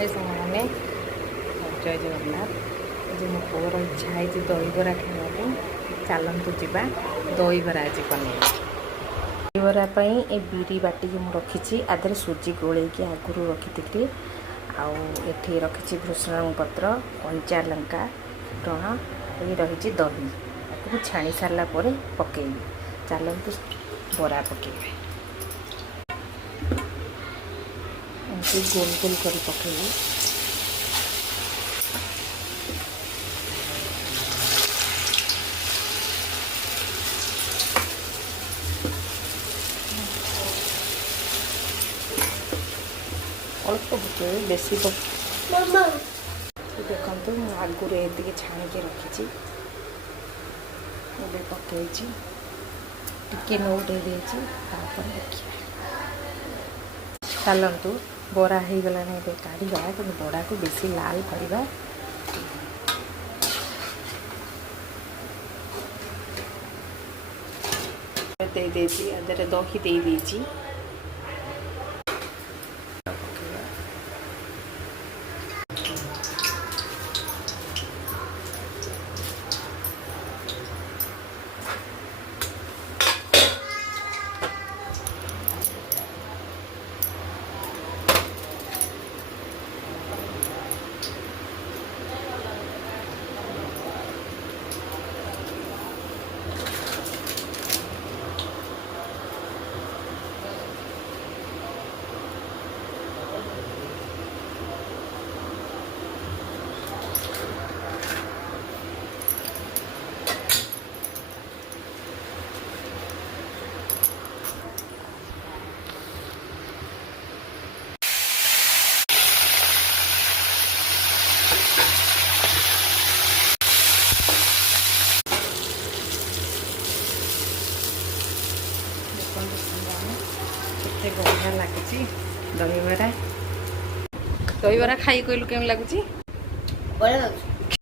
हाय सामने जय जगन्नाथ आज मो पुअर इच्छा है दहीबरा खावा चलतु जा दहीबरा आज बन दहीबरा ए बिरी बाटिक मुझे रखी आधे सुजी गोल आगुरी रखी आठी रखी भृषण पत्र कंचा लंका फुटण ये रही दही छाणी सारा पकईबी चलतु बरा पकईबे गोल गोल कर पकईबी अल्प पकईबी बेसी देखते मुझे आगुरी ये छाणी रखी पकई टिके नौटे देखिए चलतु बरा हो गला काढ़ा कि बड़ा को बेसी लाल करवा दे दही दे देची केते बढ़िया लगी दहीबरा दहीबरा खाई कहलु केम लगुच बढ़िया